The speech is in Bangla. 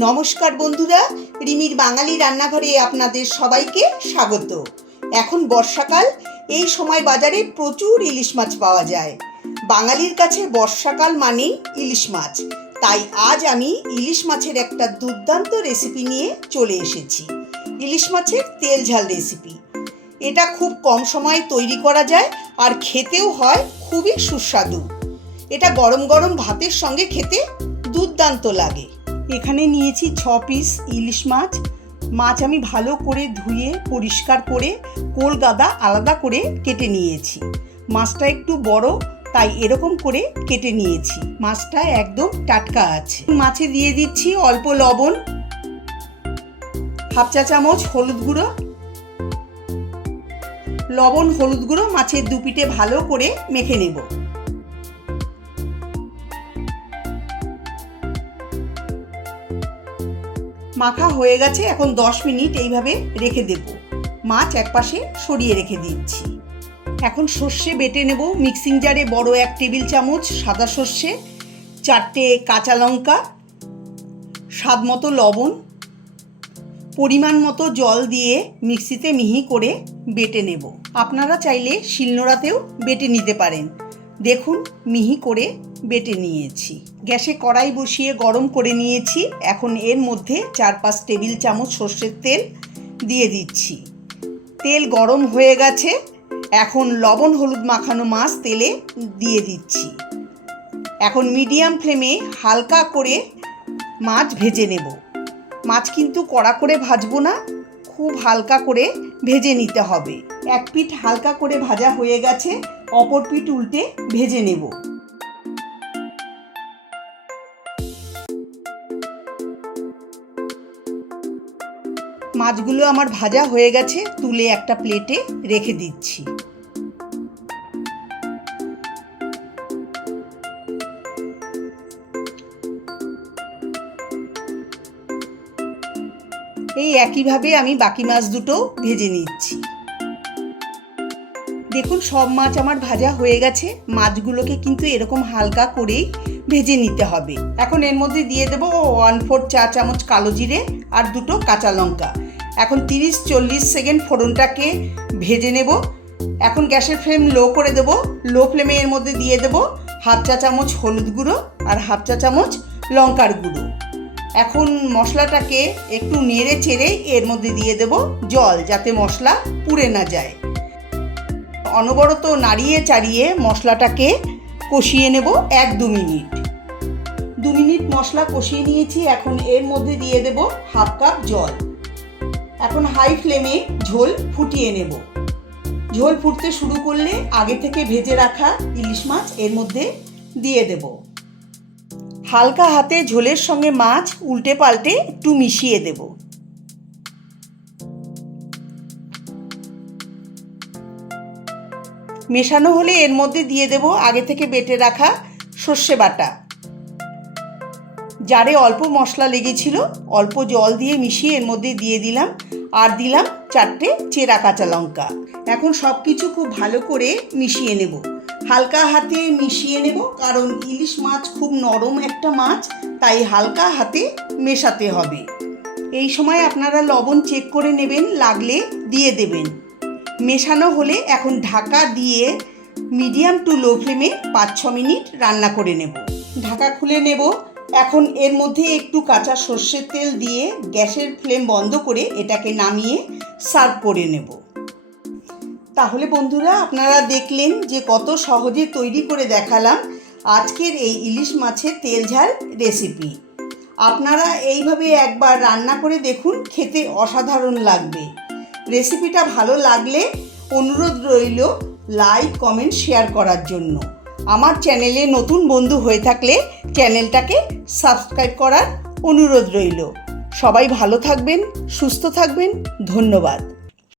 নমস্কার বন্ধুরা, রিমির বাঙালি রান্নাঘরে আপনাদের সবাইকে স্বাগত। এখন বর্ষাকাল, এই সময় বাজারে প্রচুর ইলিশ মাছ পাওয়া যায়। বাঙালির কাছে বর্ষাকাল মানেই ইলিশ মাছ। তাই আজ আমি ইলিশ মাছের একটা দুর্দান্ত রেসিপি নিয়ে চলে এসেছি। ইলিশ মাছের তেল ঝাল রেসিপি। এটা খুব কম সময়ে তৈরি করা যায় আর খেতেও হয় খুবই সুস্বাদু। এটা গরম গরম ভাতের সঙ্গে খেতে দুর্দান্ত লাগে। এখানে নিয়েছি ছ পিস ইলিশ মাছ। মাছ আমি ভালো করে ধুয়ে, পরিষ্কার করে কোল গাদা আলাদা করে কেটে নিয়েছি। মাছটা একটু বড়, তাই এরকম করে কেটে নিয়েছি। মাছটা একদম টাটকা আছে। মাছে দিয়ে দিচ্ছি অল্প লবণ, হাফ চা চামচ হলুদ গুঁড়ো। লবণ, হলুদ গুঁড়ো মাছের দুপিটে ভালো করে মেখে নেব। মাখা হয়ে গেছে, এখন দশ মিনিট এইভাবে রেখে দেব। মাছ একপাশে সরিয়ে রেখে দিচ্ছি। এখন সর্ষে বেটে নেব। মিক্সিং জারে বড় এক টেবিল চামচ সাদা সর্ষে, চারটে কাঁচা লঙ্কা, স্বাদ মতো লবণ, পরিমাণ মতো জল দিয়ে মিক্সিতে মিহি করে বেটে নেব। আপনারা চাইলে শিলনোড়াতেও বেটে নিতে পারেন। দেখুন, মিহি করে বেটে নিয়েছি। গ্যাসে কড়াই বসিয়ে গরম করে নিয়েছি। এখন এর মধ্যে চার পাঁচ টেবিল চামচ সর্ষের তেল দিয়ে দিচ্ছি। তেল গরম হয়ে গেছে। এখন লবণ হলুদ মাখানো মাছ তেলে দিয়ে দিচ্ছি। এখন মিডিয়াম ফ্লেমে হালকা করে মাছ ভেজে নেব। মাছ কিন্তু কড়া করে ভাজবো না, খুব হালকা করে ভেজে নিতে হবে। এক পিঠ হালকা করে ভাজা হয়ে গেছে, অপর পিঠ উল্টে ভেজে নেব। মাছগুলো আমার ভাজা হয়ে গেছে, তুলে একটা প্লেটে রেখে দিচ্ছি। এই একইভাবে আমি বাকি মাছ দুটো ভেজে নিচ্ছি। দেখুন, সব মাছ আমার ভাজা হয়ে গেছে। মাছগুলোকে কিন্তু এরকম হালকা করেই ভেজে নিতে হবে। এখন এর মধ্যে দিয়ে দেবো ওয়ান ফোর চা চামচ কালো জিরে আর দুটো কাঁচা লঙ্কা। এখন তিরিশ চল্লিশ সেকেন্ড ফোড়নটাকে ভেজে নেব। এখন গ্যাসের ফ্লেম লো করে দেবো। লো ফ্লেমে এর মধ্যে দিয়ে দেবো হাফ চা চামচ হলুদ গুঁড়ো আর হাফ চা চামচ লঙ্কার গুঁড়ো। এখন মশলাটাকে একটু নেড়ে চেড়ে এর মধ্যে দিয়ে দেব জল যাতে মশলা পুড়ে না যায়। অনবরত নাড়িয়ে চাড়িয়ে মশলাটাকে কষিয়ে নেব এক দু মিনিট। দু মিনিট মশলা কষিয়ে নিয়েছি। এখন এর মধ্যে দিয়ে দেব হাফ কাপ জল। এখন হাই ফ্লেমে ঝোল ফুটিয়ে নেব। ঝোল ফুটতে শুরু করলে আগে থেকে ভেজে রাখা ইলিশ মাছ এর মধ্যে দিয়ে দেব। হালকা হাতে ঝোলের সঙ্গে মাছ উল্টে পাল্টে একটু মিশিয়ে দেব। মেশানো হলে এর মধ্যে দিয়ে দেব আগে থেকে বেটে রাখা সর্ষে বাটা। জারে অল্প মশলা লেগেছিল, অল্প জল দিয়ে মিশিয়ে এর মধ্যে দিয়ে দিলাম। আর দিলাম চারটে চেরা কাঁচা লঙ্কা। এখন সব কিছু খুব ভালো করে মিশিয়ে নেব। হালকা হাতে মিশিয়ে নেব, কারণ ইলিশ মাছ খুব নরম একটা মাছ, তাই হালকা হাতে মেশাতে হবে। এই সময় আপনারা লবণ চেক করে নেবেন, লাগলে দিয়ে দেবেন। মেশানো হলে এখন ঢাকা দিয়ে মিডিয়াম টু লো ফ্লেমে পাঁচ ছ মিনিট রান্না করে নেব। ঢাকা খুলে নেব। এখন এর মধ্যে একটু কাঁচা সর্ষের তেল দিয়ে গ্যাসের ফ্লেম বন্ধ করে এটাকে নামিয়ে সার্ভ করে নেব। তাহলে বন্ধুরা, আপনারা দেখলেন যে কত সহজে তৈরি করে দেখালাম আজকের এই ইলিশ মাছের তেল ঝাল রেসিপি আপনারা এইভাবে একবার রান্না করে দেখুন, খেতে অসাধারণ লাগবে। রেসিপিটা ভালো লাগলে অনুরোধ রইল লাইক কমেন্ট শেয়ার করার জন্য। আমার চ্যানেলে নতুন বন্ধু হয়ে থাকলে চ্যানেলটাকে সাবস্ক্রাইব করার অনুরোধ রইল। সবাই ভালো থাকবেন সুস্থ থাকবেন ধন্যবাদ।